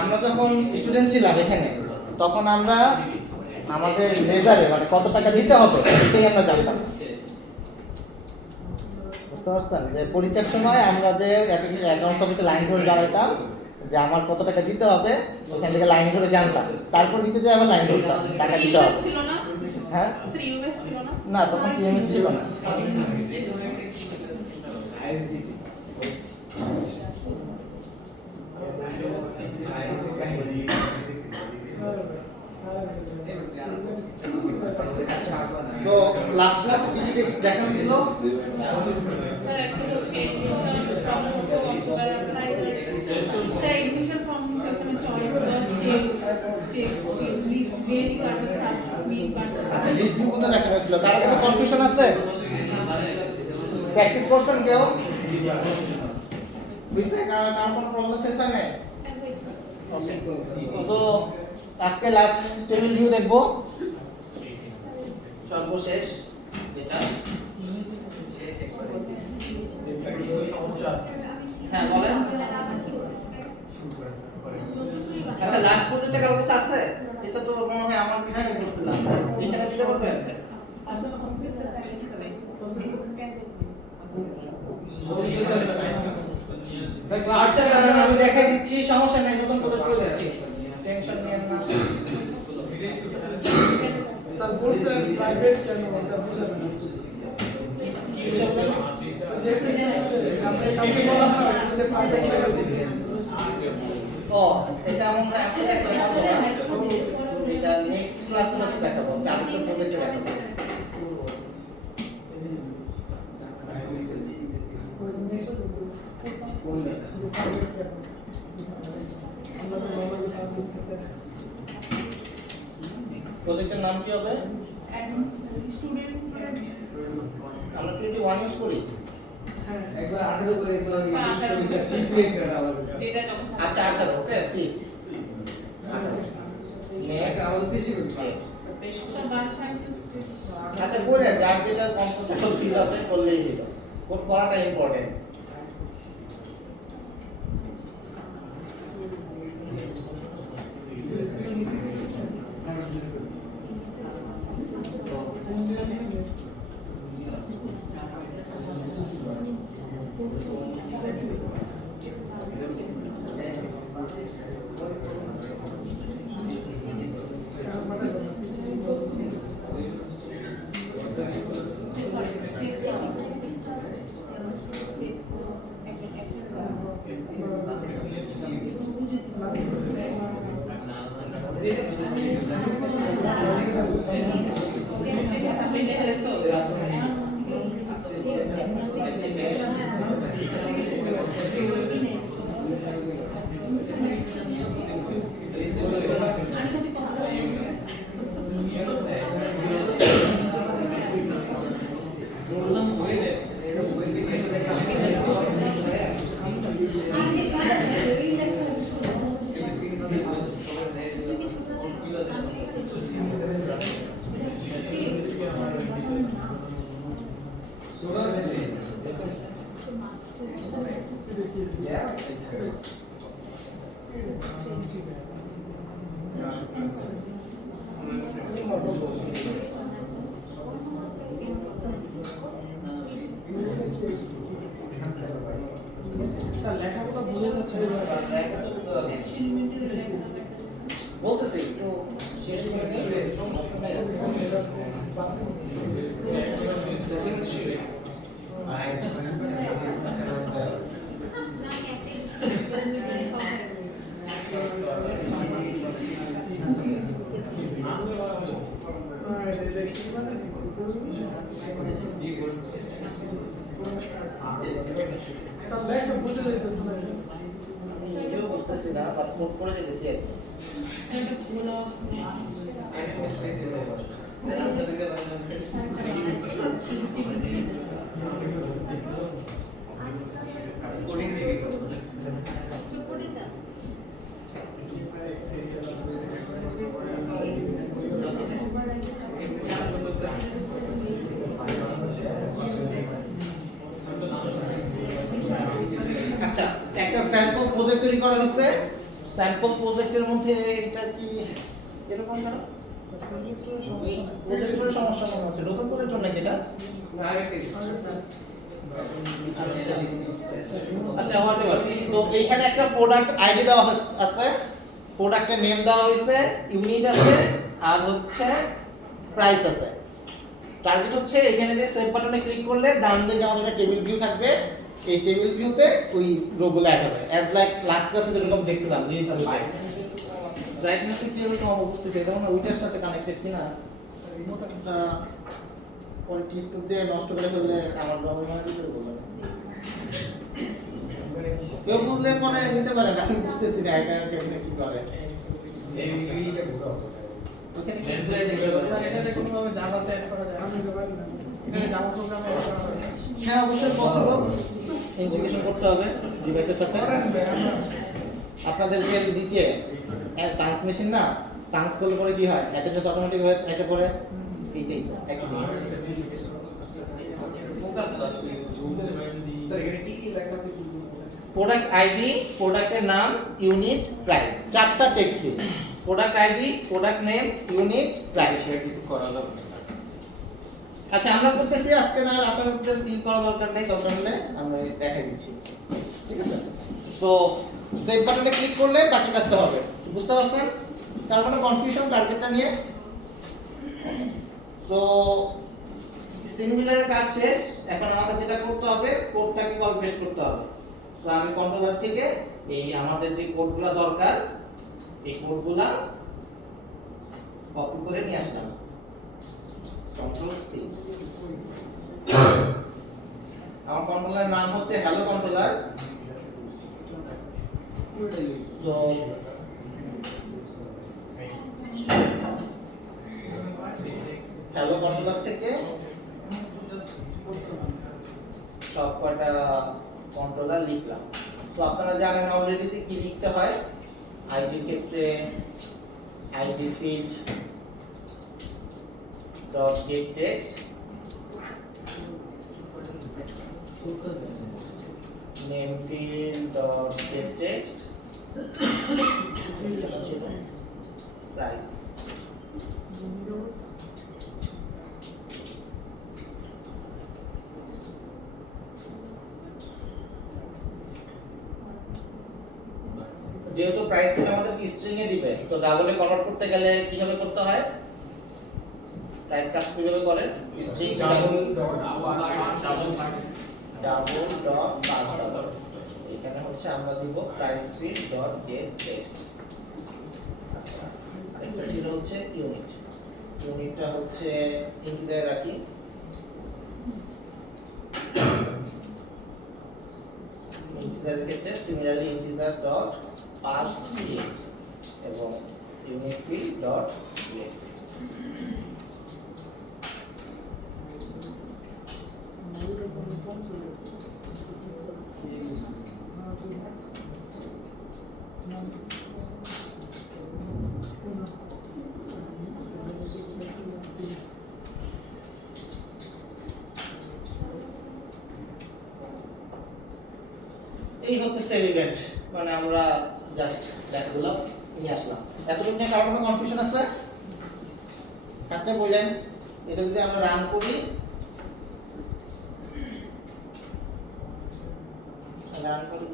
আমরা যখন স্টুডেন্ট ছিলাম এখানে তখন আমরা আমাদের রেজাল্টে মানে কত টাকা দিতে হবে সেটাই আমরা জানতাম। বুঝতে পারছেন যে পরীক্ষার সময় আমরা যে অ্যাকাউন্ট অফিসে লাইন ধরে দাঁড়াইতাম যে আমার কত টাকা দিতে হবে ওখান থেকে লাইন ধরে জানতাম, তারপর নিচে যে আবার লাইন ধরতাম টাকা দিতে হবে। হ্যাঁ না তখন ইউএমএস ছিল না। তো লাস্ট ক্লাস কি কি দেখানো ছিল? স্যার একটা হচ্ছে এডমিশন ফর্ম হচ্ছে স্যার এডমিশন ফর্ম হচ্ছে ওখানে choice list where you are to start meet but আচ্ছা লিস্ট বুক তো দেখানো ছিল, কার কোনো কনফিউশন আছে? প্র্যাকটিস করছেন কেউ? বুঝছে কারণ আর কোনো প্রবলেম ফেস হয় না? ওকে তো আজকে লাস্ট টেবিল ভিউ দেখবো সর্বশেষ যেটা। হ্যাঁ বলেন। আচ্ছা লাস্ট প্রজেক্টটা কারো কাছে আছে? এটা তো মনে হয় আমার পিছনে করছিলাম, এখানে দিতে পারবে? আচ্ছা দাঁড়ান আমি দেখাই দিচ্ছি, সমস্যা নেই, নতুন প্রজেক্ট করে দিচ্ছি, টেনশন নিয়েন না। স্যার বলছেন প্রাইভেট চ্যানেল ওটা বুঝলেন না কি বিষয় বলছেন? আমরা কাউকে বলা হয় এটা প্রাইভেট লেভেল ছিল। ও এটা আমরা আজকে দেখাতে পারবো না, এটা নেক্সট ক্লাসে আমি দেখাবো, আজকে প্রজেক্টে দেখাবো। প্রজেক্টের নাম কি হবে? স্টুডেন্ট আমরা 21 ইউজ করি। একবার 18 করে একবার ঠিক প্লেস এটা আবার যেটা যখন আচ্ছা 18 ওকে প্লিজ নেক্সট আমাদের দেশে করি আচ্ছা বলে যার যেটা কমফোর্টেবল ফিল হবে করলেই হলো, কোড করাটা ইম্পর্টেন্ট। স্যার লেখাগুলো বোঝা যাচ্ছে না বলতেছি একটু শেষ করে স্যার লেখা বোঝা যাইতেছে না ভিডিও করতেছি না বাট নোট করে দিতেছি আর কি প্রজেক্ট তৈরি করা হয়েছে। স্যাম্পল প্রজেক্টের মধ্যে এটা কি এরকম না? প্রজেক্টের সমস্যা মনে হচ্ছে। নতুন প্রজেক্ট নাকি এটা? না আরেকটা আচ্ছা হোয়াটএভার। তো এইখানে একটা প্রোডাক্ট আইডি দেওয়া আছে, প্রোডাক্টের নেম দেওয়া হয়েছে, ইউনিট আছে আর হচ্ছে প্রাইস আছে। টার্গেট হচ্ছে এখানে যে সেভ বাটনে ক্লিক করলে ডান দিকে আমাদের একটা টেবিল ভিউ থাকবে। এই টেবিল ভিউতে ওই রোগুলো অ্যাড হবে অ্যাজ লাইক লাস্ট ক্লাসে যেরকম দেখছিলাম রিজিস্টার রাইট নাকি কি হবে তোমার বুঝতেছি এটা না ওইটার সাথে কানেক্টেড কিনা রিমোটটা কোয়ালিটি একটু দিয়ে নষ্ট করে ফেললে আমার প্রবলেম দিতে বললাম কেউ বুঝলে মনে নিতে পারে না আমি বুঝতেছি না এটা কেমনে কি করে এই ইউনিটটা ঘুরো ওখানে স্যার এটাতে কোনোভাবে জাভাতে অ্যাড করা যায় আমি পারি না এখানে জাভা প্রোগ্রামে অ্যাড করা হয় হ্যাঁ অবশ্যই পসিবল ইন্টিগ্রেশন করতে হবে ডিভাইসের সাথে আপনাদের যে নিচে এক টান্স মেশিন না টান্স করলে পরে কি হয় একটা জাস্ট অটোমেটিক হয়ে এসে পড়ে এইটাই একই স্যার এখানে কি কি লেখা আছে কি প্রোডাক্ট আইডি প্রোডাক্টের নাম ইউনিট প্রাইস চারটা text field product ID product name unit price কিছু করা যাবে না আচ্ছা আমরা করতেছি আজকে না আপনাদের দিন করা দরকার নেই দরকার হলে আমরা দেখাই দিচ্ছি ঠিক আছে তো সেভ বাটনে ক্লিক করলে বাকি কাজটা হবে বুঝতে পারছেন তার মানে কনফিউশন টার্গেটটা নিয়ে তো সিঙ্গুলারের কাজ শেষ এখন আমাদের যেটা করতে হবে কোডটাকে কপি পেস্ট করতে হবে তো আমি কন্ট্রোলার থেকে এই আমাদের যে কোডগুলো দরকার এই কোডগুলো কপি করে নিয়ে আসলাম কন্ট্রোল সি আমার কন্ট্রোলারের নাম হচ্ছে হ্যালো কন্ট্রোলার তো হ্যালো কন্ট্রোলার থেকে সব কয়টা কন্ট্রোলার লিখলাম তো আপনারা জানেন অলরেডি যে কি লিখতে হয় আইডি ক্ষেত্রে ID field dot gate text name field dot gate text price যেহেতু প্রাইস থেকে আমাদের স্ট্রিং এ দিবে তো ডাবলে কনভার্ট করতে গেলে কিভাবে করতে হয় টাইপ কাস্ট কিভাবে করে string double dot pass double এখানে হচ্ছে আমরা দিব price field dot gate text আরেকটা ছিল হচ্ছে ইউনিট ইউনিটটা হচ্ছে ইন্টিজার রাখি ইন্টিজার ক্ষেত্রে similarly integer dot pass field এবং ইউনিট ফিল্ড ডট গেট এই হচ্ছে সেভ ইভেন্ট মানে আমরা জাস্ট ডেটাগুলো নিয়ে আসলাম এতটুকু নিয়ে কারো কোনো কনফিউশন আছে থাকতে বলেন এটা যদি আমরা রান করি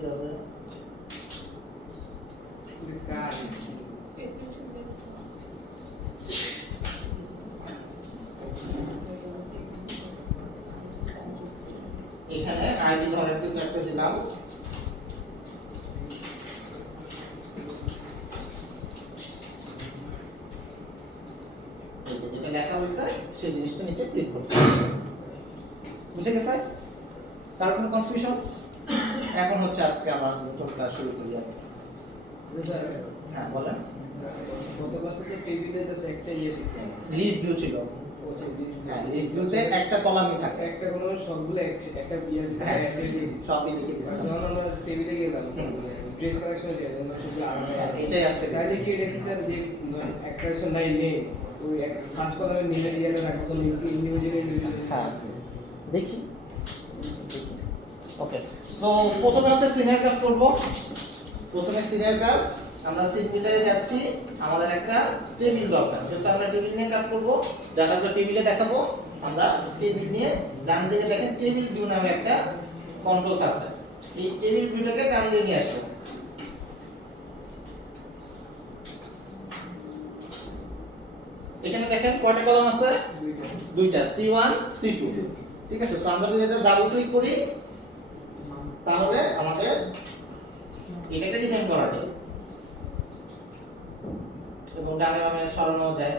কি হবে কাজ এখানে আইডি ধরে কিছু একটা দিলাম যেটা লেখা হয়েছে সেই জিনিসটা নিচে ক্লিক করতে বুঝে গেছে কারো কোনো কনফিউশন এখন হচ্ছে আজকে আমার নতুন ক্লাস শুরু করি আমি স্যার হ্যাঁ বলেন গত ক্লাসে তো টেবিলে জাস্ট একটা ইয়ে দিছিলাম লিস্ট ভিউ ছিল ওছে হ্যাঁ লিস্ট ভিউতে একটা কলামই থাকে একটা কোনো সবগুলো একটা বিয়ার হ্যাঁ একটা দিয়ে দিছি সবই লিখে দিছি যখন আমরা টেবিলে গেলাম ড্রেস কালেকশনে যাই আমরা সবগুলো আলাদা হ্যাঁ, এটাই আজকে তাহলে কি এটা কি স্যার যে একটা অপশন নাই নেই ওই ফার্স্ট কলামে নিলে ইয়েটা রাখবো ইন্ডিভিজুয়ালি হ্যাঁ দেখি ওকে তো প্রথমে হচ্ছে সিনিয়র কাজ করব প্রথমে সিনের কাজ, আমরা সিগনেচারে যাচ্ছি, আমাদের একটা টেবিল দরকার, যেহেতু আমরা টেবিল নিয়ে কাজ করব, ডাটাগুলো টেবিলে দেখাবো। আমরা টেবিল নিয়ে ডান দিকে দেখেন টেবিল ভিউ নামে একটা কন্ট্রোলস আছে, এই টেবিল ভিউটাকে ডান দিয়ে নিয়ে আসবো। এখানে দেখেন কয়টা কলাম আছে? দুইটা, C1 C2। ঠিক আছে, তো আমরা যদি এটা ডাবল ক্লিক করি তাহলে আমাদের এটাকে রিনেম করা যায় এবং ডানে বামে সরানো যায়।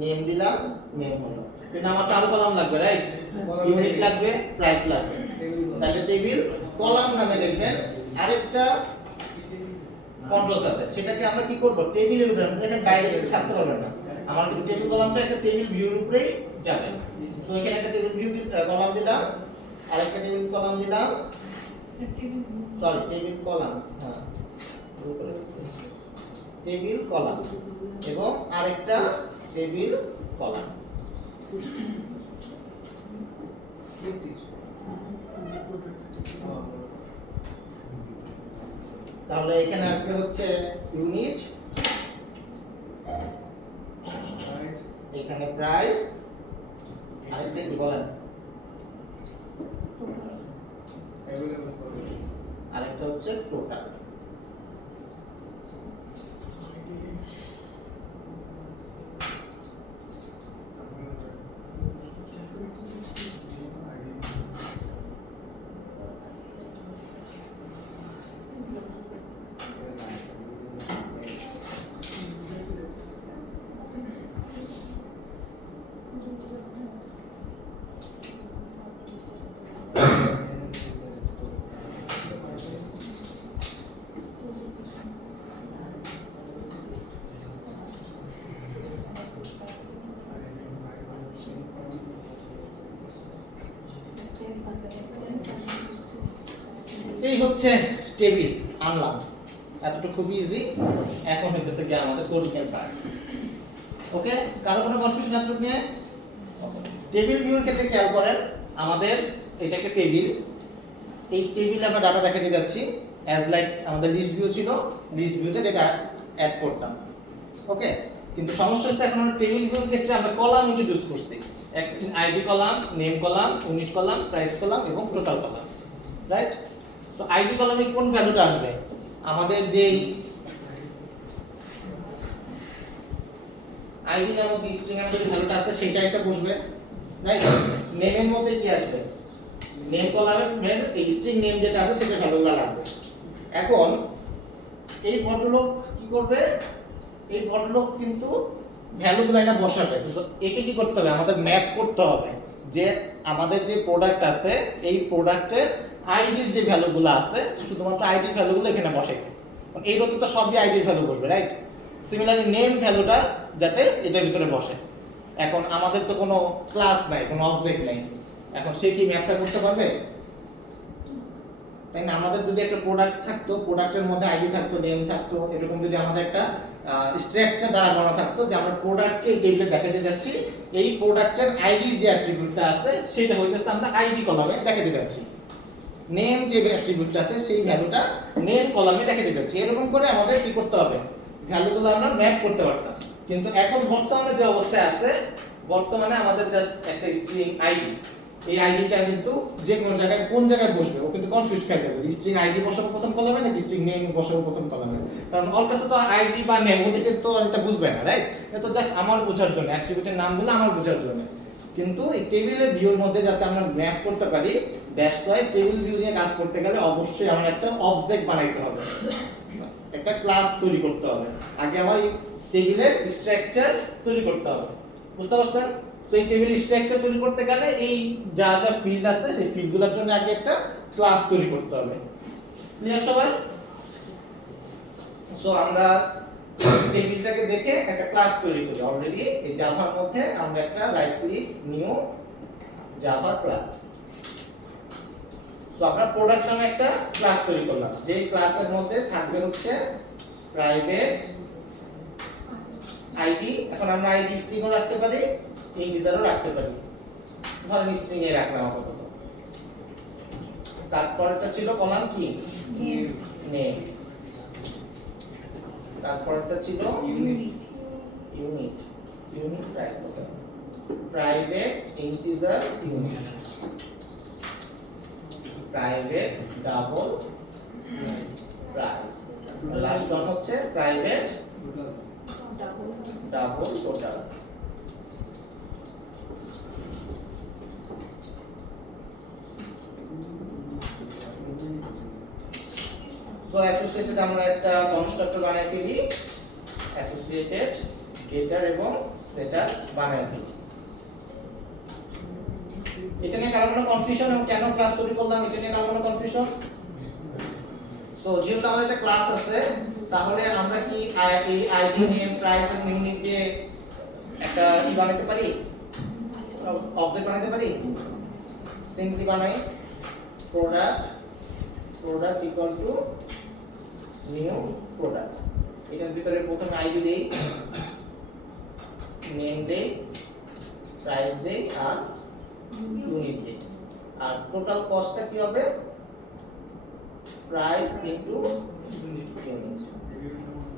নেম দিলাম, নেম হলো। কিন্তু আমার চার কলাম লাগবে, রাইট? ইউনিট লাগবে, প্রাইস লাগবে। তাহলে টেবিল কলাম নামে দেখবেন আরেকটা কন্ট্রোলস আছে, সেটাকে আমরা কি করব? টেবিলের উপরে, দেখেন বাইরে থাকতে পারবেন না, আমার কিন্তু টেবিল কলামটা একটা টেবিল ভিউর উপরেই যাবে। তো এখানে একটা টেবিল ভিউ কলাম দিলাম, আরেকটা টেবিল কলাম দিলাম, সরি টেবিল কলাম, হ্যাঁ টেবিল কলাম এবং আরেকটা টেবিল কলাম। তাহলে এখানে আসবে হচ্ছে ইউনিট, এখানে প্রাইস, আরেকটা কি বলেন? আরেকটা হচ্ছে টোটাল। এই হচ্ছে টেবিল আনলাম, এতটুকু খুব ইজি। এখন হইতেছে কি আমাদের কোডিং পার্ট। ওকে, কারো কোনো কনফিউশন এতটুকু নিয়ে? টেবিল ভিউর ক্ষেত্রে খেয়াল করেন, আমাদের এটা একটা টেবিল, এই টেবিলে আমরা ডাটা দেখাতে যাচ্ছি অ্যাজ লাইক আমাদের লিস্ট ভিউ ছিল, লিস্ট ভিউতে ডেটা অ্যাড করতাম। ওকে, কিন্তু সমস্যা হচ্ছে এখন আমরা টেবিল ভিউর ক্ষেত্রে আমরা কলাম ইন্ট্রোডিউস করছি, ID column, name column, unit column, price column এবং টোটাল কলাম, রাইট? তো আইডি কলামে কোন ভ্যালুটা আসবে? আমাদের যেই আইডি নামক স্ট্রিং এর যে ভ্যালুটা আছে সেটা এসে বসবে, রাইট? নেমের মধ্যে কি আসবে? নেম কলামের এই স্ট্রিং নেম যেটা আছে সেটা ভ্যালুগুলো লাগবে। এখন এই ভদ্রলোক কি করবে? এই ভদ্রলোক কিন্তু ভ্যালুগুলো এটা বসাবে, কিন্তু একে কি করতে হবে? আমাদের ম্যাপ করতে হবে যে আমাদের যে প্রোডাক্ট আছে এই প্রোডাক্টের আইডির যে ভ্যালুগুলো আছে শুধুমাত্র আইডির ভ্যালুগুলো এখানে বসে। এই রতে তো সবই আইডির ভ্যালু বসবে, রাইট? সিমিলারলি নেম ভ্যালুটা যাতে এটার ভিতরে বসে। এখন আমাদের তো কোনো ক্লাস নাই, কোনো অবজেক্ট নাই, এখন সে কি ম্যাপটা করতে পারবে? তাই না? আমাদের যদি একটা প্রোডাক্ট থাকতো, প্রোডাক্টের মধ্যে আইডি থাকতো, নেম থাকতো, এরকম যদি আমাদের একটা স্ট্রাকচার দ্বারা গণনা থাকতো যে আমরা প্রোডাক্টকে এই টেবিলে দেখাতে যাচ্ছি, এই প্রোডাক্টের আইডির যে অ্যাট্রিবিউটটা আছে সেটা হইতেছে আমরা আইডি কলামে দেখাতে যাচ্ছি, নেম যে অ্যাট্রিবিউটটা আছে সেই ভ্যালুটা নেম কলামে দেখাতে যাচ্ছি। এরকম করে আমাদের কি করতে হবে? ভ্যালুগুলো আমরা ম্যাপ করতে পারতাম। কিন্তু এখন বর্তমানে যে অবস্থায় আছে, বর্তমানে আমাদের জাস্ট একটা স্ট্রিং আইডি, এই আইডিটা কিন্তু যে কোনো জায়গায় কোন জায়গায় বসবে ও কিন্তু কনফিউজ হয়ে যাবে, স্ট্রিং আইডি বসাবো প্রথম কলামে নাকি স্ট্রিং নেম বসাবো প্রথম কলামে, কারণ ওর কাছে তো আইডি বা নেম ওদিকে তো এটা বুঝবে না, রাইট? এটা তো জাস্ট আমার বোঝার জন্য, অ্যাট্রিবিউটের নামগুলো আমার বোঝার জন্য। কিন্তু এই টেবিলের ভিউর মধ্যে যাতে আমরা ম্যাপ করতে পারি, দ্যাটস ওয়াই টেবিল ভিউ নিয়ে কাজ করতে গেলে অবশ্যই আমার একটা অবজেক্ট বানাইতে হবে, একটা ক্লাস তৈরি করতে হবে। আগে আমার এই টেবিলের স্ট্রাকচার তৈরি করতে হবে, বুঝতে পারছেন? তো এই টেবিল স্ট্রাকচার তৈরি করতে গেলে এই যা যা ফিল্ড আছে সেই ফিল্ডগুলোর জন্য আগে একটা ক্লাস তৈরি করতে হবে। ক্লিয়ার সবাই? সো আমরা টেবিলটাকে দেখে একটা ক্লাস তৈরি করি অলরেডি। এই জাভার মধ্যে আমরা একটা right click new Java class, so আমরা প্রোডাক্ট নামে একটা ক্লাস তৈরি করলাম, যে ক্লাসের মধ্যে থাকবে হচ্ছে প্রাইভেট আইডি। এখন আমরা আইডি স্ট্রিংও রাখতে পারি, ইন্টিজারও রাখতে পারি, ধরেন স্ট্রিং এ রাখলাম আপাতত। তারপরটা ছিল কলাম কি? নেম। তারপরটা ছিল unit unit unit price okay private integer unit private double price last one হচ্ছে private double total so associated আমরা একটা কনস্ট্রাক্টর বানাই ফেলি অ্যাসোসিয়েটেড গেটার এবং সেটার বানাই ফেলি এটা নিয়ে কারো কোনো কনফিউশন এবং কেন ক্লাস তৈরি করলাম এটা নিয়ে কারো কোনো কনফিউশন সো যেহেতু আমাদের একটা ক্লাস আছে তাহলে আমরা কি এই আইডি নেম প্রাইস এবং ইউনিট দিয়ে একটা ই বানাতে পারি অবজেক্ট বানাতে পারি সিম্পলি বানাই product equal to new product এটার ভিতরে প্রথমে আইডি দেই নেম দেই প্রাইস দেই আর ইউনিট দেই আর টোটাল কস্টটা কি হবে প্রাইস ইনটু ইউনিট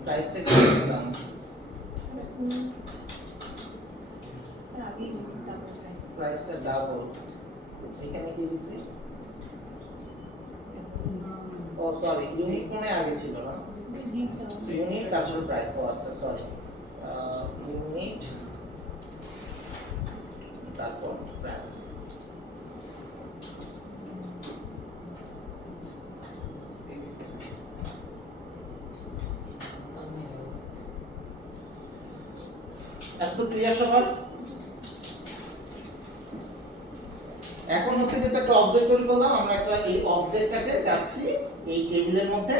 প্রাইসটা কি দিলাম প্রাইসটা ডাবল এখানে কি দিছি ও সরি ইউনিট কোনে আগে ছিল না ইউনিট তারপর প্রাইস ও আচ্ছা সরি ইউনিট তারপর প্রাইস এত ক্লিয়ার সবার এখন হচ্ছে যে একটা অবজেক্ট তৈরি করলাম আমরা একটা এই অবজেক্টটাকে যাচ্ছি এই টেবিলের মধ্যে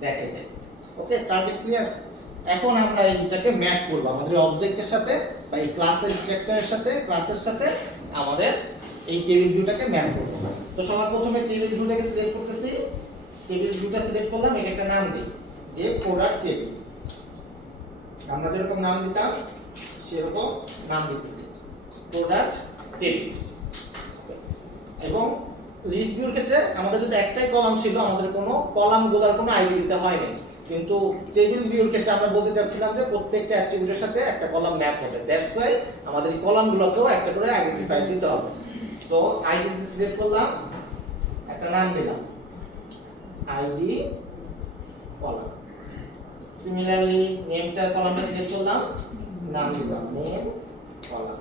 দেখাতে ওকে টার্গেট ক্লিয়ার এখন আমরা এইটাকে ম্যাপ করব আমাদের অবজেক্টের সাথে বা এই ক্লাসের স্ট্রাকচারের সাথে ক্লাসের সাথে আমাদের এই টেবিল ভিউটাকে ম্যাপ করব তো সবার প্রথমে টেবিল ভিউটাকে সিলেক্ট করতেছি টেবিল ভিউটা সিলেক্ট করলাম এর একটা নাম দিই যে প্রোডাক্ট টেবিল আমরা যেরকম নাম দিতাম সেরকম নাম দিতেছি প্রোডাক্ট টেবিল এবং লিস্ট ভিউর ক্ষেত্রে আমাদের যদি একটাই কলাম ছিল আমাদের কোনো কলামগুলোর কোনো আইডি দিতে হয়নি কিন্তু টেবিল ভিউর ক্ষেত্রে আমরা বলতে চাচ্ছিলাম যে প্রত্যেকটা অ্যাট্রিবিউটের সাথে একটা কলাম ম্যাপ হবে দ্যাটস ওয়াই আমাদের এই কলামগুলোকেও একটা করে আইডেন্টিফাই দিতে হবে তো আইডি সিলেক্ট করলাম একটা নাম দিলাম আইডি কলাম সিমিলারলি নেমটা কলামটা সিলেক্ট করলাম নাম দিলাম নেম কলাম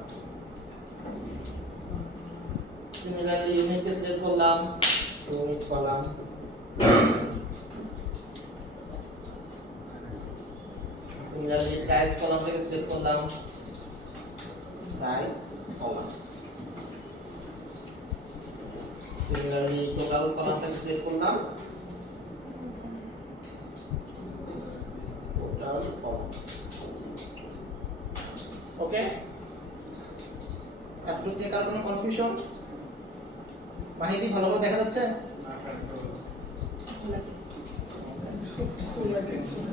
সিমিলারলি ইউনিটকে সিলেক্ট করলাম ইউনিট কলাম সিমিলারলি প্রাইস কলামটাকে সিলেক্ট করলাম প্রাইস কলাম সিমিলারলি টোটাল কলামটাকে সিলেক্ট করলাম টোটাল কলাম ওকে আপনি কি কারো কোনো কনফিউশন মাহিদি ভালোভাবে দেখা যাচ্ছে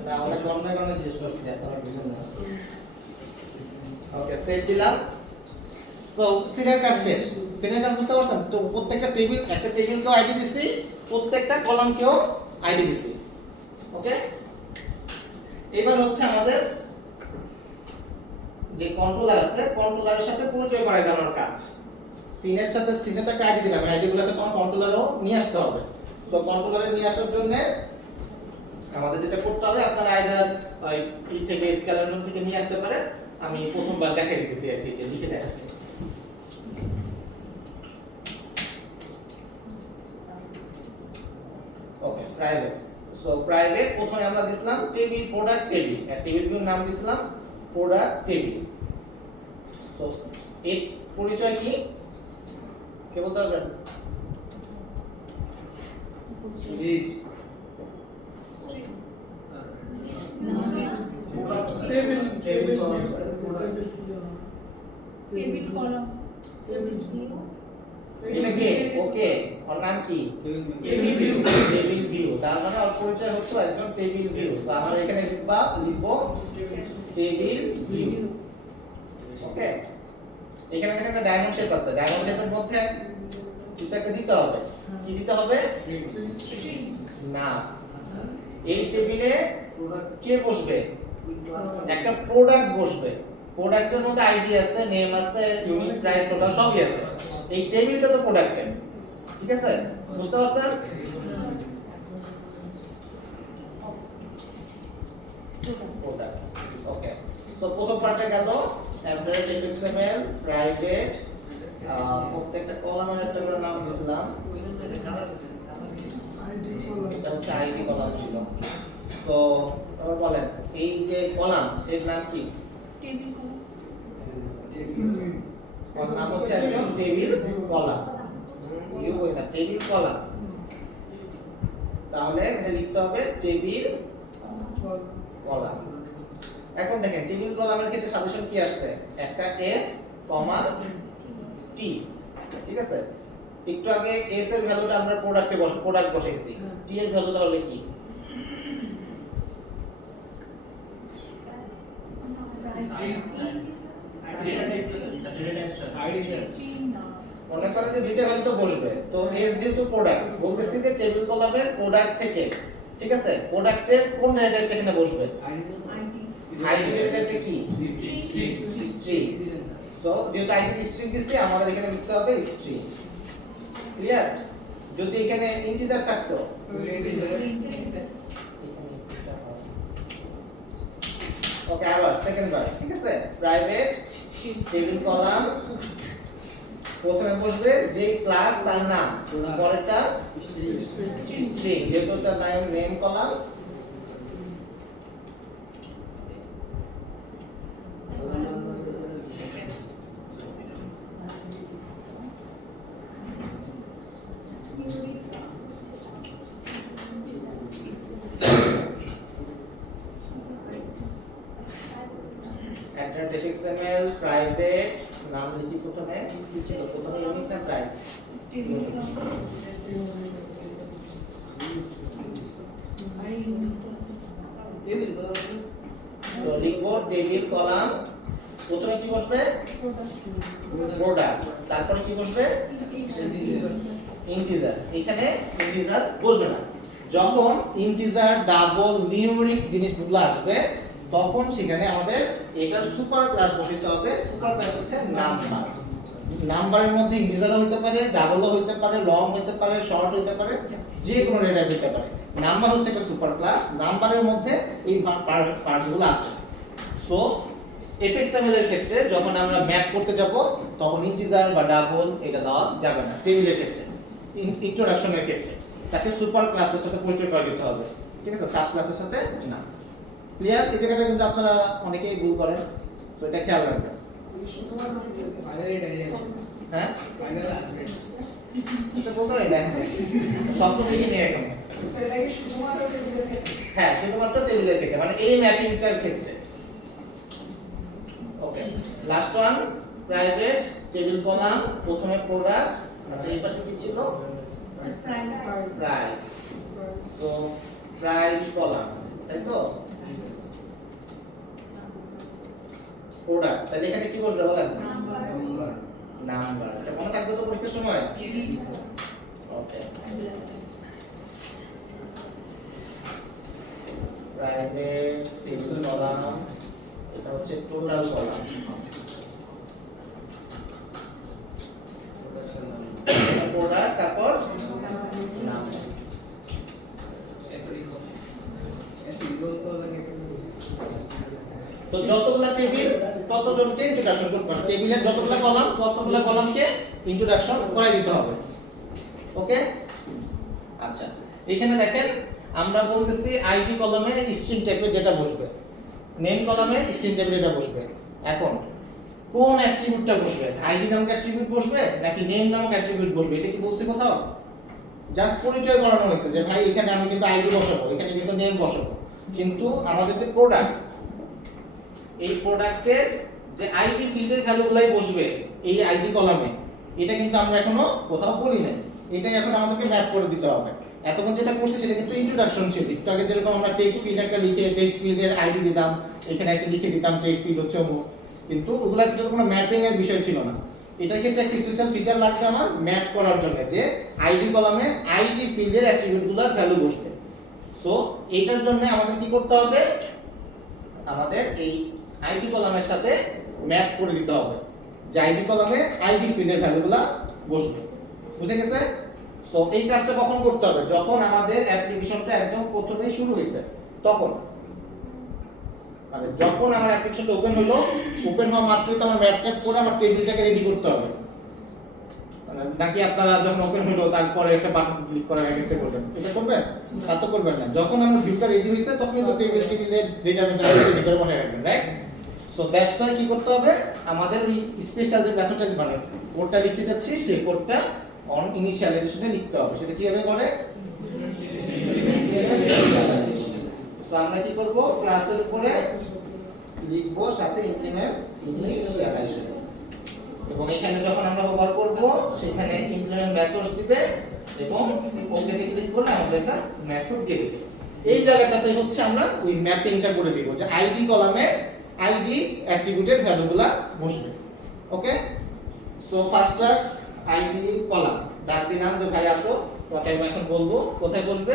না অনেক অনেক অনেক জিনিস করছি আপনারা বুঝুন না ওকে সেভ দিলাম সো সিনের কাজ শেষ সিনের কাজ বুঝতে পারছেন তো প্রত্যেকটা টেবিল একটা টেবিলকেও আইডি দিছি প্রত্যেকটা কলামকেও আইডি দিছি ওকে এবার হচ্ছে আমাদের যে কন্ট্রোলার আছে কন্ট্রোলারের সাথে পরিচয় করাই দেওয়ার কাজ সিনের সাথে সিনেটা একটা আইডি দিলাম আইডিগুলোকে কন্ট্রোলারও নিয়ে আসতে হবে তো কন্ট্রোলারে নিয়ে আসার জন্য আমাদের যেটা করতে হবে আপনারা আইদার ই থেকে স্কেলার রুম থেকে নিয়ে আসতে পারেন আমি প্রথমবার দেখাই দিতেছি আর কি যে লিখে দেখাচ্ছি ওকে প্রাইভেট সো প্রাইভেট প্রথমে আমরা দিছিলাম টেবিল প্রোডাক্ট টেবিল আর টেবিলগুলোর নাম দিছিলাম প্রোডাক্ট টেবিল সো এর পরিচয় কি কে বলতে পারবেন টেবিল কলাম এটা কে ওকে ওর নাম কি টেবিল ভিউ টেবিল ভিউ তার মানে ওর পরিচয় হচ্ছে একজন টেবিল ভিউ তো আমরা এখানে লিখবো টেবিল ভিউ ওকে এখানে একটা ডায়মন্ড শেপ আছে ডায়মন্ড শেপের মধ্যে কিছু একটা দিতে হবে কি দিতে হবে না এই টেবিলে কে বসবে? একটা প্রোডাক্ট বসবে। প্রোডাক্টের মধ্যে আইডি আছে, নেম আছে, ইউনিট প্রাইস টোটাল সবই আছে। এই টেবিলটা তো প্রোডাক্টের, ঠিক আছে? বুঝতে পারছেন? প্রোডাক্ট, ওকে। সো প্রথম পার্টে গেল অ্যাড্রেস এক্সএমএল প্রাইভেট, প্রত্যেকটা কলামের একটা করে নাম দিলাম। এটা হচ্ছে আইডি কলাম ছিল। তো আবার বলেন এই যে কলাম এর নাম কি? টেবিল ওর নাম হচ্ছে একদম টেবিল কলাম। ইউ ওই না টেবিল কলাম। তাহলে এখানে লিখতে হবে টেবিল কলাম। এখন দেখেন টেবিল কলামের ক্ষেত্রে সাজেশন কি আসছে? একটা এস কমা টি, ঠিক আছে? একটু আগে এস এর ভ্যালুটা আমরা প্রোডাক্ট বসাইছি, টি এর ভ্যালু তাহলে কি? মনে করেন যে দুইটা ভ্যালু তো বসবে, তো এস যেহেতু প্রোডাক্ট বলতেছি যে টেবিল কলামের প্রোডাক্ট থেকে, ঠিক আছে? প্রোডাক্টের কোন ডেটাটা এখানে বসবে? আইডি ডেটাটা কি? স্ট্রিং। সো যেহেতু আইডি স্ট্রিং দিছি আমাদের এখানে লিখতে হবে স্ট্রিং। ক্লিয়ার? যদি এখানে ইন্টিজার থাকতো ওকে, আবার সেকেন্ড বার, ঠিক আছে? প্রাইভেট টেবিল কলাম, প্রথমে বসবে যে ক্লাস তার নাম, পরেরটা স্ট্রিং, যেহেতু তার name column, address XML private নাম লিখি প্রথমে, কি ছিল প্রথমে? ইউনিট না প্রাইস? তো লিখবো টেবিল কলাম, প্রথমে কি বসবে? প্রোডাক্ট, তারপরে কি বসবে? ইন্টিজার। এখানে ইন্টিজার বসবে না। যখন ইন্টিজার, ডাবল, নিউমেরিক জিনিসগুলো আসবে তখন সেখানে আমাদের এটার সুপার ক্লাস বসাতে হবে। সুপার ক্লাস হচ্ছে নাম্বার। নাম্বারের মধ্যে ইন্টিজারও হতে পারে, ডাবলও হতে পারে, লং হতে পারে, শর্ট হতে পারে, যে কোনো ডেটা হতে পারে। নাম্বার হচ্ছে একটা সুপার ক্লাস, নাম্বারের মধ্যে এই পার্টগুলো আছে। সো এফএক্সএমএল এর ক্ষেত্রে যখন আমরা ম্যাপ করতে যাব তখন ইন্টিজার বা ডাবল এটা দেওয়া যাবে না। টেবিলের ক্ষেত্রে, ইন্ট্রোডাকশনের ক্ষেত্রে তাকে সুপার ক্লাসের সাথে পরিচয় করে দিতে হবে, ঠিক আছে? সাব ক্লাসের সাথে না। ক্লিয়ার? এই জায়গাটা কিন্তু আপনারা অনেকেই ভুল করেন, তো এটা খেয়াল রাখবেন। হ্যাঁ, এটা বলতে হয় দেখেন সব তো দেখে নিয়ে এখন। হ্যাঁ, শুধুমাত্র টেবিলের ক্ষেত্রে, মানে এই ম্যাপিংটার ক্ষেত্রে। Okay, last one private table column, প্রথমে প্রোডাক্ট, আচ্ছা এই পাশে কি ছিল? প্রাইস। তো প্রাইস কলাম, তাই তো? প্রোডাক্ট, তাহলে এখানে কি বলবে বলেন? নাম্বার। এটা মনে থাকবে তো পরীক্ষার সময়? ওকে, প্রাইভেট টেবিল কলাম, এটা হচ্ছে টোটাল কলাম, প্রোডাক্ট, তারপর নাম। তো যতগুলা টেবিল ততজনকে ইন্ট্রোডাকশন করতে হবে। টেবিলের যতগুলা কলাম ততগুলা কলামকে ইন্ট্রোডাকশন করাই দিতে হবে। ওকে, আচ্ছা এখানে দেখেন আমরা বলতেছি আইডি কলামে স্ট্রিং টাইপের ডেটা বসবে, নেম কলামে স্ট্রিং টাইপের ডেটা বসবে। এখন কোন অ্যাট্রিবিউটটা বসবে? আইডি নামক অ্যাট্রিবিউট বসবে নাকি নেম নামক অ্যাট্রিবিউট বসবে? এটা কি বলছি কোথাও? জাস্ট পরিচয় করানো হয়েছে যে ভাই এখানে আমি কিন্তু আইডি বসাবো, এখানে কিন্তু নেম বসাবো, কিন্তু আমাদের যে প্রোডাক্ট, এই প্রোডাক্টের যে আইডি ফিল্ডের ভ্যালুগুলাই বসবে এই আইডি কলামে, এটা কিন্তু আমরা এখনো কোথাও বলি না। এটাই এখন আমাদেরকে ম্যাপ করে দিতে হবে। এতক্ষণ যেটা করছি সেটা কিন্তু ইন্ট্রোডাকশন ছিল। একটু আগে যেরকম আমরা টেক্সট ফিল্ড একটা লিখে টেক্সট ফিল্ডের আইডি দিতাম, এখানে এসে লিখে দিতাম টেক্সট ফিল্ড হচ্ছে অমুক, কিন্তু ওগুলোর ভিতরে কোনো ম্যাপিং এর বিষয় ছিল না। এটার ক্ষেত্রে একটা স্পেশাল ফিচার লাগছে আমার ম্যাপ করার জন্য, যে আইডি কলামে আইডি ফিল্ডের অ্যাট্রিবিউটগুলোর ভ্যালু বসবে। সো সো এইটার জন্য আমাদের কি করতে হবে, আমাদের এই আইডি কলামের সাথে ম্যাপ করে দিতে হবে যে আইডি কলামে আইডি ফিল্ডের ভ্যালুগুলো বসবে। বুঝে গেছে? সো এই কাজটা কখন করতে হবে, যখন আমাদের অ্যাপ্লিকেশনটা একদম প্রথমেই শুরু হয়েছে তখন, মানে যখন আমার অ্যাপ্লিকেশনটা ওপেন হলো, ওপেন হওয়া মাত্রই তো আমার ম্যাপ ট্যাপ করে আমার টেবিলটাকে রেডি করতে হবে। মানে নাকি আপনারা যখন ওপেন হলো তারপরে একটা বাটন ক্লিক করে রেজিস্টার করবেন, এটা করবেন? তা তো করবেন না। যখন আমার ভিউটা রেডি হয়েছে তখন তো টেবিলের ডেটাটা রেডি করে বসায় রাখবেন, রাইট? সো দ্যাটস ওয়াই কি করতে হবে, আমাদের ওই স্পেশাল যে মেথডটা মানে কোডটা লিখতে যাচ্ছি সেই কোডটা অন ইনিশিয়ালাইজেশনে লিখতে হবে। সেটা কিভাবে করে? তো আমরা কি করব, ক্লাসের উপরে লিখব সাথে ইমপ্লিমেন্ট ইনিশিয়ালাইজেশন, এবং এখানে যখন আমরা ওভার করব সেখানে ইমপ্লিমেন্ট মেথডস দিবে এবং ওকে তে ক্লিক করলে আমাদের একটা মেথড দিয়ে দিবে। এই জায়গাটাতে হচ্ছে আমরা ওই ম্যাপিংটা করে দিব যে আইডি কলামে আইডি অ্যাট্রিবিউটের ভ্যালুগুলা বসবে। Okay, so first class ID column ডাক দিলাম যে ভাই আসো, তোমাকে আমি এখন বলবো কোথায় বসবে।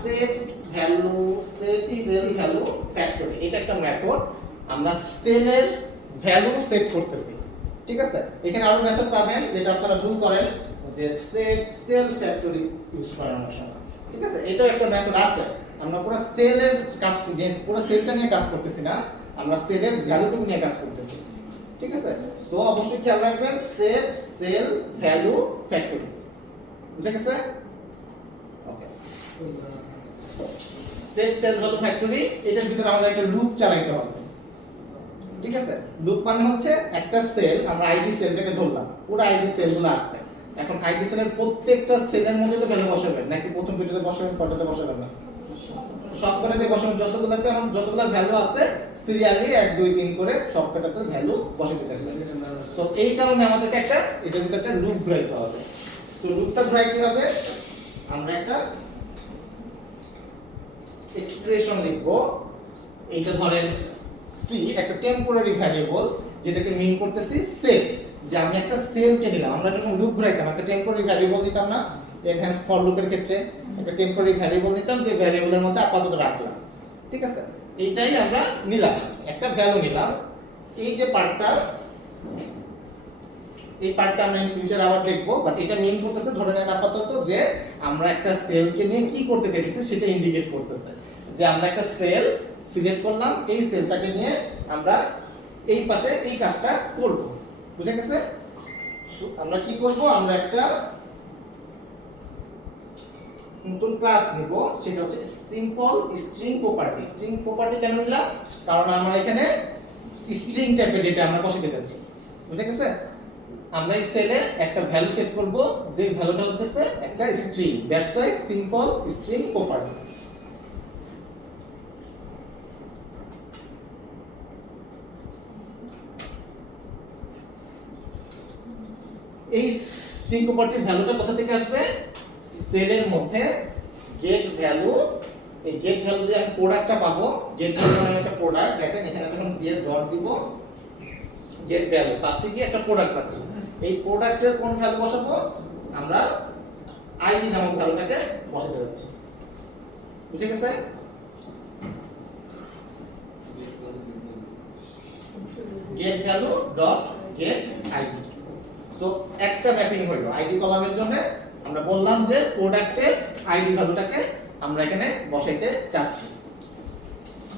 Set value, set cell value factory, এটা একটা মেথড, আমরা সেলের ভ্যালু সেট করতেছি। ঠিক আছে, এখানে আরো মেথড পাবেন যেটা আপনারা ভুল করেন যে সেট সেল ফ্যাক্টরি ইউজ করানোর সময়। ঠিক আছে, এটাও একটা মেথড আছে। আমরা পুরো সেলের কাজ, যে পুরো সেলটা নিয়ে কাজ করতেছি না, আমরা সেলের ভ্যালুটুকু নিয়ে কাজ করতেছি। ঠিক আছে, সো অবশ্যই খেয়াল রাখবেন সেট সেল ভ্যালু ফ্যাক্টরি। বুঝে গেছে? ওকে, সেট সেল ভ্যালু ফ্যাক্টরি, এটার ভিতরে আমাদের একটা লুপ চালাইতে হবে। ঠিক আছে, লুপ মানে হচ্ছে একটা সেল, আমরা আইডি সেলটাকে ধরলাম, পুরো আইডি সেলগুলো আসছে। এখন আইডি সেলের প্রত্যেকটা সেলের মধ্যে তো ভ্যালু বসাবেন, নাকি প্রথম দুটোতে বসাবেন, পরেরটাতে বসাবেন না? সবকটাতে বসাবেন, যতগুলোতে এখন যতগুলো ভ্যালু আছে সিরিয়ালি 1 2 3 করে সবকটাতে ভ্যালু বসাতে থাকবেন। তো এই কারণে আমাদেরকে একটা এটার ভিতরে একটা লুপ ঘুরাইতে হবে। তো লুপটা ঘুরাই কি হবে, আমরা একটা এক্সপ্রেশন লিখব। এইটা ধরেন সি, একটা টেম্পোরারি ভ্যারিয়েবল যেটাকে মিন করতেছি সেল, যে আমি একটা সেলকে নিলাম। আমরা যখন লুপ ঘুরাইতাম একটা টেম্পোরারি ভ্যারিয়েবল নিতাম না, এনহ্যান্স ফর লুপের ক্ষেত্রে একটা টেম্পোরারি ভ্যারিয়েবল নিতাম যে ভ্যারিয়েবলের মধ্যে আপাতত রাখলাম। ঠিক আছে, এইটাই আমরা নিলাম, একটা ভ্যালু নিলাম। এই যে পার্টটা, এই পার্টটা আমরা ইন ফিউচার আবার দেখব, বাট এটা মিন করতেছে ধরে নেন আপাতত যে আমরা একটা সেলকে নিয়ে কি করতে চাইছি সেটা ইন্ডিকেট করতেছে যে আমরা একটা সেল সিলেক্ট করলাম, এই সেলটাকে নিয়ে আমরা এই পাশে এই কাজটা করব। বুঝে গেছে? আমরা কি করব, আমরা একটা নতুন ক্লাস নিব, সেটা হচ্ছে simple string property. String property কেন নিলাম, কারণ আমরা এখানে স্ট্রিং টাইপের ডেটা আমরা বসাতে যাচ্ছি। বুঝে গেছে? আমরা এই সেলে একটা ভ্যালু সেট করব, যে ভ্যালুটা হচ্ছে একটা string, that's why simple string property. এই স্ট্রিং প্রপার্টির ভ্যালুটা কোথা থেকে আসবে, সেলের মধ্যে গেট ভ্যালু। এই গেট ভ্যালু দিয়ে আমি প্রোডাক্টটা পাবো, গেট ভ্যালু মানে একটা প্রোডাক্ট। দেখেন এখানে যখন দিয়ে ডট দিব, গেট ভ্যালু পাচ্ছি কি একটা প্রোডাক্ট পাচ্ছি। এই প্রোডাক্টের কোন ভ্যালু বসাবো, আমরা আইডি নামক ভ্যালুটাকে বসাতে যাচ্ছি। বুঝে গেছে? Get value dot get ID. So একটা ম্যাপিং হলো আইডি কলামের জন্য। আমরা বললাম যে প্রোডাক্টের আইডি ভ্যালুটাকে আমরা এখানে বসাইতে চাচ্ছি।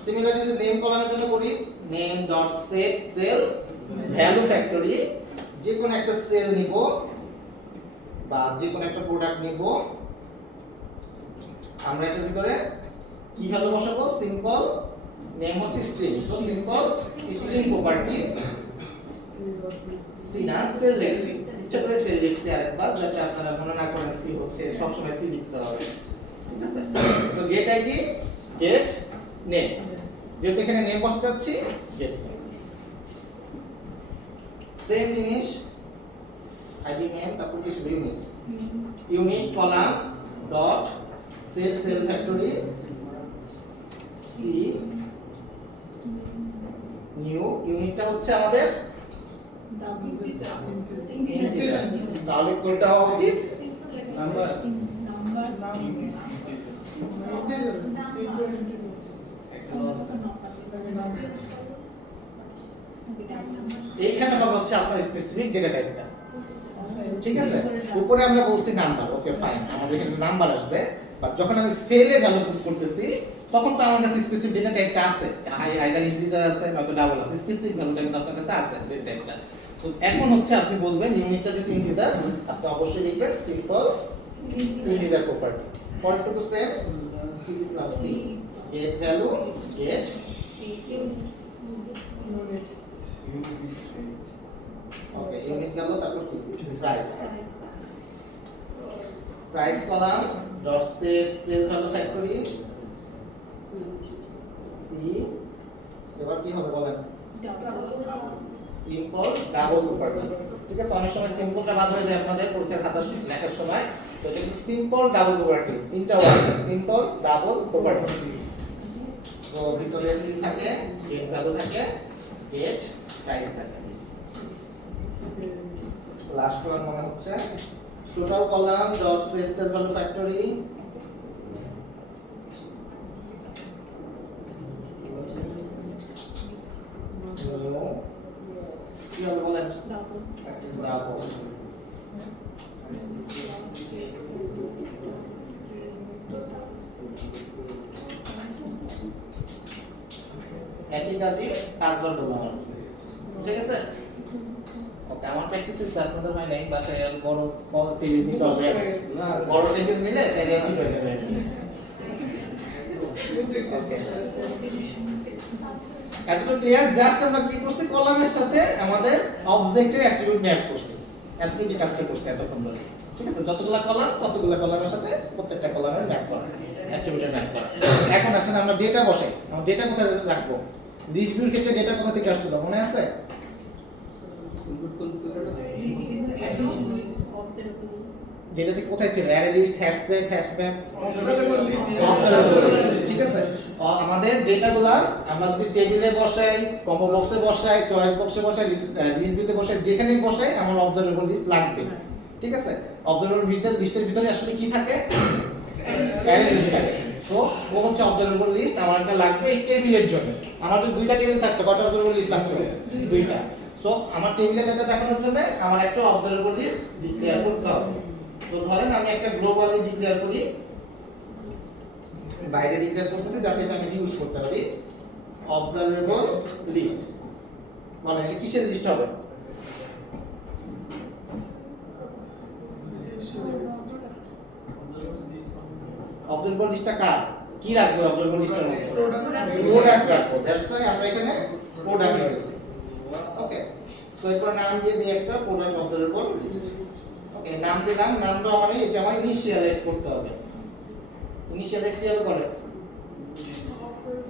সিমিলারলি নেম কলামের জন্য করি name dot set cell value factory. যে কোন একটা সেল নিব বা যে কোন একটা প্রোডাক্ট নিব, আমরা এটার ভিতরে কি ভ্যালু বসাবো, সিম্পল নেম হচ্ছে স্ট্রিং, তো সিম্পল স্ট্রিং প্রপার্টি সি না সেল লিখছি, ইচ্ছা করে সেল লিখছি আরেকবার যাতে আপনারা মনে না করেন সি হচ্ছে সব সময় সি লিখতে হবে। ঠিক আছে, তো গেট আইডি গেট নেম, যেহেতু এখানে নেম বসাতে যাচ্ছি গেট নেম। সেম জিনিস আইডি নেম, তারপর কি শুধু unit, unit column dot set cell factory C new. ইউনিটটা হচ্ছে আমাদের তাহলে কোনটা হওয়া উচিত, নাম্বার ইন্টিজার সিম্পল ইন্টিজার এইখানে হবে হচ্ছে আপনার স্পেসিফিক ডেটা টাইপটা, ঠিক আছে? উপরে আমরা বলছি নাম্বার, ওকে ফাইন, আমাদের এখানে নাম্বার আসবে, বাট যখন আমি সেলে ভ্যালু পুট করতেছি তখন তো আমার কাছে স্পেসিফিক ডেটা টাইপটা আছে, আইদার ইন্টিজার আছে নয়তো ডাবল আছে, স্পেসিফিক ভ্যালুটা কিন্তু আপনার কাছে আছে ডেটা টাইপটা। তো এখন হচ্ছে আপনি বলবেন ইউনিটটা যদি ইন্টিজার, আপনি অবশ্যই লিখবেন simple integer property for to save plus C get value get okay unit গেল, তারপর কি price, price column dot set cell value factory C, এবার কি হবে বলেন সিম্পল ডাবল প্রপার্টি, ঠিক আছে? অনেক সময় সিম্পলটা বাদ হয়ে যায় আপনাদের পরীক্ষার খাতা লেখার সময়, তো এটা কিন্তু সিম্পল ডাবল প্রপার্টি, তিনটা ওয়ার্ড সিম্পল ডাবল প্রপার্টি। তো ভিতরে সি থাকে, গেট ভ্যালু থাকে, গেট প্রাইস থাকে, লাস্ট ওয়ান মনে হচ্ছে total column dot set cell value factory কি হবে বলেন ডাবল, একই কাজই পাঁচবার বললাম, ঠিক আছে? ওকে, আমার প্র্যাকটিস হচ্ছে, আপনাদের হয় নাই, বাসায় আর বড় বড় টেবিল নিতে হবে, বড় টেবিল নিলে তাহলে ঠিক হয়ে যাবে। ওকে, এতটুকু ক্লিয়ার? জাস্ট আমরা কি করছি, কলামের সাথে আমাদের অবজেক্টের অ্যাট্রিবিউট ম্যাপ করছি, এতটুকু কাজটা করছি এতক্ষণ ধরে, ঠিক আছে? যতগুলা কলাম ততগুলা কলামের সাথে প্রত্যেকটা কলামের ম্যাপ করা, অ্যাট্রিবিউটের ম্যাপ করা। এখন আসলে আমরা ডেটা বসাই, আমরা ডেটা কোথায় রাখবো? লিস্ট ভিউর ক্ষেত্রে ডেটা কোথা থেকে আসছিল মনে আছে? ডেটাটি কোথায় ছিল? Array list, hash set, hash map, ঠিক আছে? আমাদের ডেটাগুলা আমরা যদি টেবিলে বসাই, কম্বো বক্সে বসাই, চয়েস বক্সে বসাই, লিস্ট ভিউতে বসাই, যেখানে বসাই আমার অবজারভেবল লিস্ট লাগবে, ঠিক আছে? অবজারভেবল লিস্টের ভিতরে আসলে কি থাকে? অ্যারে লিস্ট থাকে। সো ও হচ্ছে অবজারভেবল লিস্ট, আমার একটা লাগবে এই টেবিলের জন্য। আমার যদি দুইটা টেবিল থাকতো, কয়টা অবজারভেবল লিস্ট লাগতো? দুইটা। সো আমার টেবিলে ডাটা দেখানোর জন্য আমার একটা অবজারভেবল লিস্ট ডিক্লেয়ার করতে হবে। তো ধরেন আমি একটা গ্লোবালি ডিক্লেয়ার করি, বাইরে ডিক্লেয়ার করতেছি যাতে এটা আমি ইউজ করতে পারি, অবজারভেবল লিস্ট। মানে এটা কিসের লিস্ট হবে? অবজারভেবল লিস্টটা কার? কি রাখবো অবজারভেবল লিস্টের মধ্যে? প্রোডাক্ট রাখবো। দ্যাটস ওয়াই আমরা এখানে প্রোডাক্ট লিখেছি। ওকে, তো এরপর নাম দিয়ে দিই একটা প্রোডাক্ট অবজারভেবল লিস্ট। ওকে, নাম দিলাম, নামটা মানে এটা আমার ইনিশিয়ালাইজ করতে হবে। ইনিশিয়ালাইজ কিভাবে করে?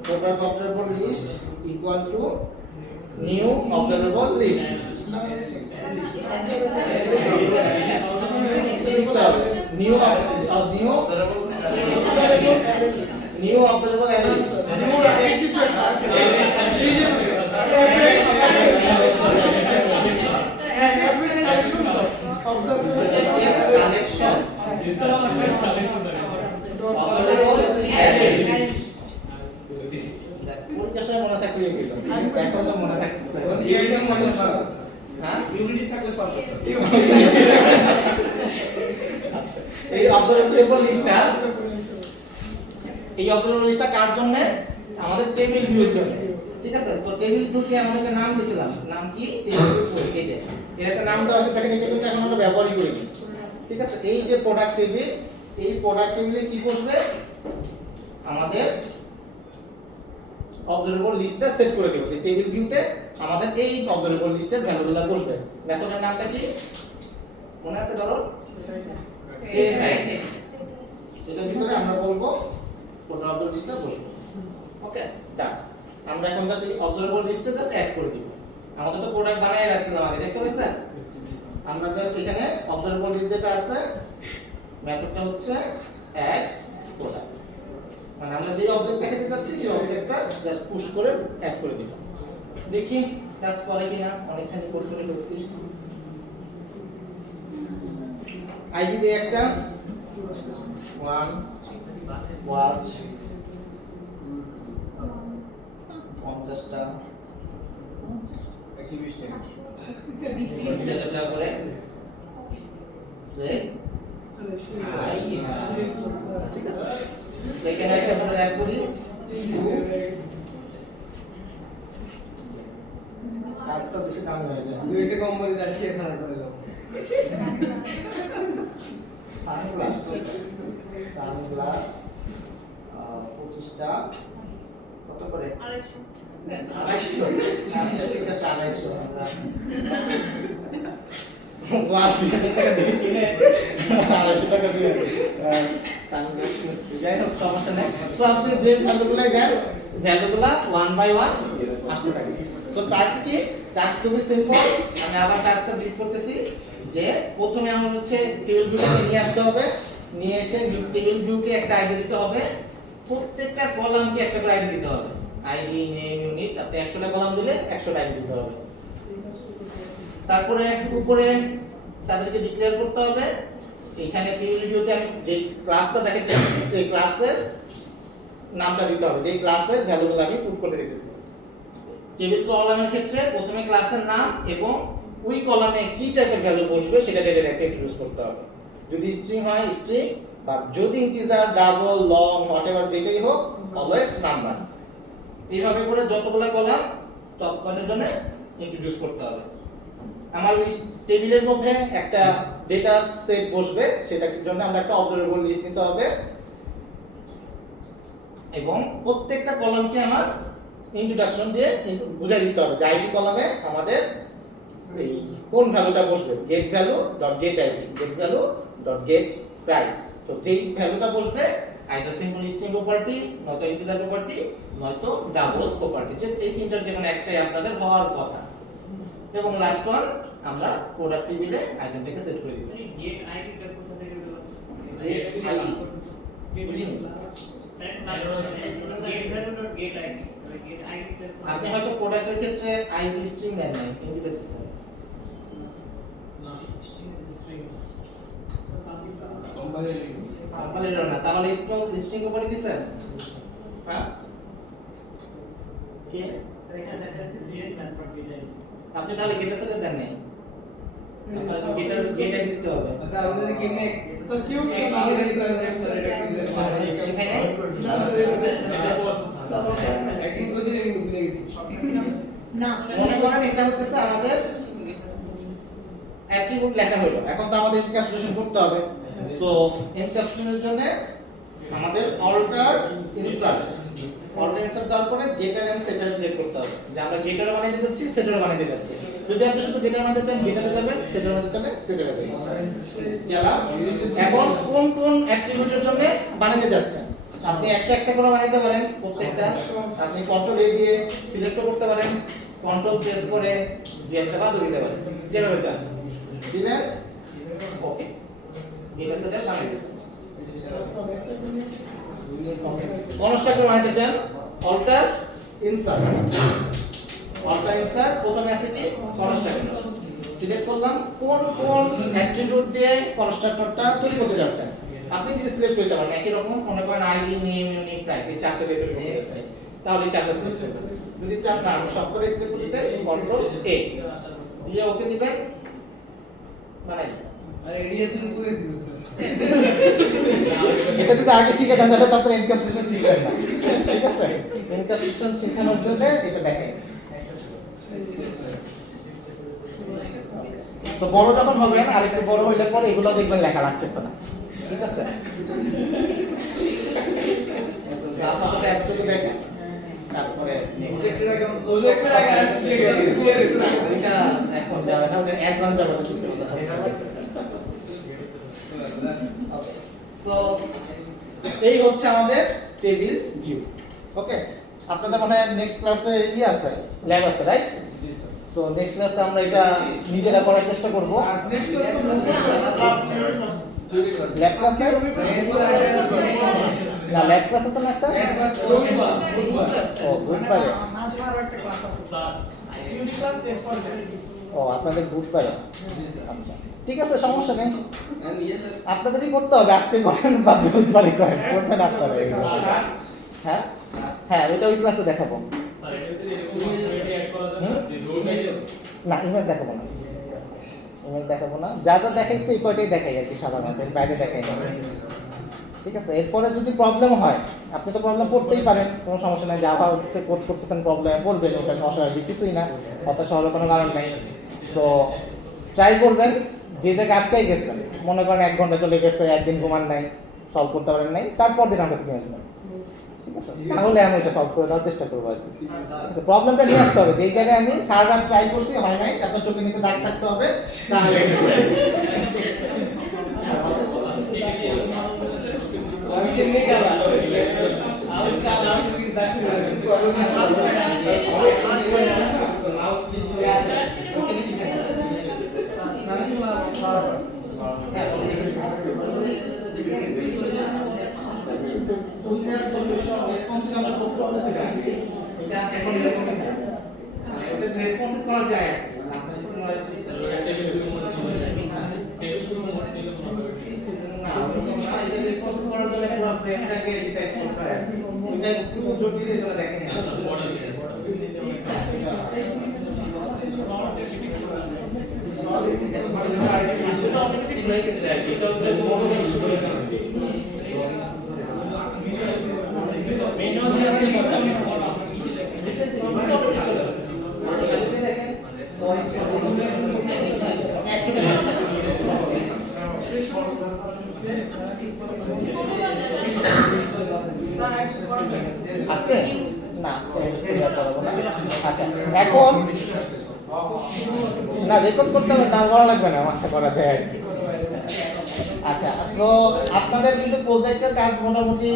Product observable list equal to new observable list. New observable array list. মনে থাকলে এখন মনে থাকতেছে ইউনিটি থাকলে পাবো স্যার। এই অবজারভেবল লিস্টটা, এই অবজারভেবল লিস্টটা কার জন্য? আমাদের টেবিল ভিউর জন্য, ঠিক আছে? তো টেবিল ভিউকে আমরা একটা নাম দিয়েছিলাম, নাম কি? টেবিল ভিউ এই যে এর একটা নাম দেওয়া আছে, দেখেন এটা কিন্তু এখন আমরা ব্যবহারই করি, ঠিক আছে? এই যে প্রোডাক্ট টেবিল, এই প্রোডাক্ট টেবিলে কি বসবে? আমাদের অবজারভেবল লিস্টটা সেট করে দেব। এই টেবিল ভিউতে আমাদের এই অবজারভেবল লিস্টের ভ্যালুগুলো বসবে। মেথডের নামটা কি মনে আছে? ধরো সেট আইটেম। এটার ভিতরে আমরা বলবো অবজারভেবল লিস্টটা বলবো। ওকে, ডান। আমরা এখন জাস্ট এই অবজারভেবল লিস্টে জাস্ট অ্যাড করে দিব। আমাদের তো প্রোডাক্ট বানায় রাখছিলাম আগে, দেখতে পাচ্ছেন? আমরা জাস্ট এখানে অবজারভেবল লিস্ট যেটা আছে, মেথডটা হচ্ছে অ্যাড প্রোডাক্ট। মানে আমরা যে অবজেক্ট দেখাতে যাচ্ছি সেই অবজেক্টটা জাস্ট পুশ করে অ্যাড করে দিব। দেখি কাজ করে কিনা, অনেকখানি কোড করে ফেলছি। আইডি দিয়ে একটা 1 ওয়াচ 50টা 120 টাকা 2000 টাকা করে যে ঠিক আছে এখানে একটা আমরা অ্যাড করি আরেকটা বেশি দাম হয়ে যায় দুইটা কোম্পানি আজকে খারাপ করে দাও সানগ্লাস 25টা কত করে 250 আচ্ছা ঠিক আছে 250 ওয়াজ 2000 টাকা দিয়েছি রে 250 টাকা দিয়ে সানগ্লাস যাই হোক সমস্যা নেই তো আপনি যে ভ্যালুগুলো দেন ভ্যালুগুলো 1 বাই 1 আসতে থাকে তো টাস্ক কি টাস্ক খুবই সিম্পল আমি আবার টাস্কটা ডিলিট করতেছি যে প্রথমে আমার হচ্ছে টেবিল ভিউটা নিয়ে আসতে হবে নিয়ে এসে টেবিল ভিউকে একটা আইডি দিতে হবে প্রত্যেকটা কলামকে একটা করে আইডি দিতে হবে আইডি নেম ইউনিট আপনি 100টা কলাম দিলে 100টা আইডি দিতে হবে তারপরে উপরে তাদেরকে ডিক্লেয়ার করতে হবে এখানে টেবিল ভিউতে আমি যে ক্লাসটা দেখাচ্ছি সেই ক্লাসের নামটা দিতে হবে যে ক্লাসের ভ্যালুগুলো আমি পুট করে দিতেছি টেবিল কলামের ক্ষেত্রে প্রথমে ক্লাসের নাম এবং ওই কলামে কি টাইপের ভ্যালু বসবে সেটা ডেটা টাইপে ইন্ট্রোডিউস করতে হবে যদি স্ট্রিং হয় স্ট্রিং বা যদি ইন্টিজার ডাবল লং হোয়াটএভার যেটাই হোক অলওয়েজ নাম্বার এইভাবে করে যতগুলো কলাম ততক্ষণের জন্য ইন্ট্রোডিউস করতে হবে আমার লিস্ট টেবিলের মধ্যে একটা ডেটা সেট বসবে সেটার জন্য আমরা একটা অবজারভেবল লিস্ট নিতে হবে এবং প্রত্যেকটা কলামকে আমার ইন্ট্রোডাকশন দিয়ে বুঝাই দিতে হবে যে আইডি কলামে আমাদের এই কোন ভ্যালুটা বসবে get value dot get ID get value dot get price তো যেই ভ্যালুটা বসবে আইদার সিম্পল স্ট্রিং প্রপার্টি নয়তো ইন্টিজার প্রপার্টি নয়তো ডাবল প্রপার্টি যে এই তিনটার যেকোনো একটাই আপনাদের হওয়ার কথা এবং লাস্ট ওয়ান আমরা প্রোডাক্ট টেবিলে আইটেমটাকে সেট করে দিই গেট আইডিটা কোথা থেকে দিলাম গেট আইডি বুঝিনি get value dot get ID get আইডিটা আপনি হয়তো প্রোডাক্টের ক্ষেত্রে আইডি স্ট্রিং দেন নাই ইন্টিজার দিচ্ছেন কম্পাইলার না তাহলে স্ট্রিং প্রপার্টি দিছেন হ্যাঁ কে এখানে দেখা যাচ্ছে গেট মেথড গেট আইডি আপনি তাহলে গেটার সেটা দেন নাই আপনার গেটার গেট আইডি দিতে হবে আচ্ছা আমরা যদি কেমনে স্যার কেউ কেউ না শেখাই নাই একদিন বসে কিন্তু ভুলে গেছি না মনে করেন এটা হচ্ছে আমাদের অ্যাট্রিবিউট লেখা হলো এখন তো আমাদের এনক্যাপসুলেশন করতে হবে তো এনক্যাপসুলেশনের জন্য আমাদের অল্টার ইনসার্ট অল্টার ইনসার্ট দেওয়ার পরে গেটার এন্ড সেটার সিলেক্ট করতে হবে যে আমরা গেটারও বানাইতে যাচ্ছি সেটারও বানাইতে যাচ্ছি যদি আপনি শুধু গেটার বানাইতে চান গেটারে যাবেন সেটার বানাইতে চান সেটারে যাবেন গেলাম এখন কোন কোন অ্যাট্রিবিউটের জন্য বানাইতে যাচ্ছেন আপনি একটা একটা করে বানাইতে পারেন প্রত্যেকটা আপনি কন্ট্রোল এ দিয়ে সিলেক্ট করতে পারেন কন্ট্রোল প্রেস করে দুই একটা বাদ দিতে পারেন যেভাবে চান দিলেন ওকে গেটার সেটার বানাই দিচ্ছেন কনস্ট্রাক্টর বানাইতে চান অল্টার ইনসার্ট প্রথমে আছে কি কনস্ট্রাক্টর সিলেক্ট করলাম কোন কোন অ্যাট্রিবিউট দিয়ে কনস্ট্রাক্টরটা তৈরি করতে যাচ্ছেন আপনি যদি সিলেক্ট করতে পারেন একই রকম মনে করেন আইডি নেম ইউনিট প্রাইস এই চারটি দিয়ে তৈরি করতে যাচ্ছেন তাহলে এই চারটা সিলেক্ট করবেন যদি চান না আমি সব করে সিলেক্ট করতে চাই কন্ট্রোল এ দিয়ে ওকে দিবেন বানাই দিচ্ছেন আরে এরিয়া তুমি করেছিল স্যার এটা যদি আগে শিখে যান তাহলে তো আপনার এনক্যাপসুলেশন শিখবেন না ঠিক আছে এনক্যাপসুলেশন শেখানোর জন্য এটা দেখেন তো বড় যখন হবেন আর একটু বড় হইলে পরে এগুলো দেখবেন লেখা লাগতেছে না ঠিক আছে আপাতত একটুকু দেখেন তারপরে প্রজেক্টের আগে আর একটু শিখে এটা এখন যাবে না ওটা অ্যাডভান্স যাবে শিখতে হবে সো এই হচ্ছে আমাদের টেবিল ভিউ ওকে আপনাদের মনে হয় নেক্সট ক্লাসে কি আছে ল্যাব আছে রাইট সো নেক্সট ক্লাসে আমরা এটা নিজেরা করার চেষ্টা করব ল্যাব ক্লাসে না ল্যাব ক্লাস আছে না একটা? ও বুধবারে। মাঝে আরো একটা ক্লাস আছে স্যার থিওরি ক্লাস এরপর ও আপনাদের বুধবারে। আচ্ছা ঠিক আছে, সমস্যা নেই। হ্যাঁ ইয়ে স্যার আপনাদেরই করতে হবে, আজকে করেন বা বুধবারে করেন, করবেন আপনারা এগুলো। হ্যাঁ হ্যাঁ ওইটা ওই ক্লাসে দেখাবো। না ইমেজ দেখাবো না, ইমেজ দেখাবো না, যা যা দেখাইছে এই কয়টাই দেখাই আর কি, সাধারণত এর বাইরে দেখাই না। ঠিক আছে, এরপরে যদি প্রবলেম হয়, আপনি তো প্রবলেম পড়তেই পারেন, কোনো সমস্যা নাই, জাভা কোড করতেছেন প্রবলেম পড়বেন, এটা অস্বাভাবিক কিছুই না, হতাশ হওয়ার কোনো কারণ নাই। তো ট্রাই করবেন, যে জায়গায় আটকাই গেছেন, মনে করেন 1 ঘন্টা চলে গেছে, একদিন ঘুমান নাই, সলভ করতে পারেন নাই, তারপর দিন আমার কাছে নিয়ে আসবেন। ঠিক আছে, তাহলে আমি ওটা সলভ করে দেওয়ার চেষ্টা করবো আর কি। প্রবলেমটা নিয়ে আসতে হবে, যেই জায়গায় আমি সারা রাত ট্রাই করছি হয় নাই, তারপর চোখের নিচে দাগ থাকতে হবে, তাহলে আমি কেমনে গেলাম আমি কাল আসলে কি দেখি আজকে না করাবো না। আচ্ছা এখন না রেকর্ড করতে হবে, তার করা লাগবে না, আশা করা যায় আর কি। আচ্ছা তো আপনাদের কিন্তু প্রজেক্টের কাজ মোটামুটি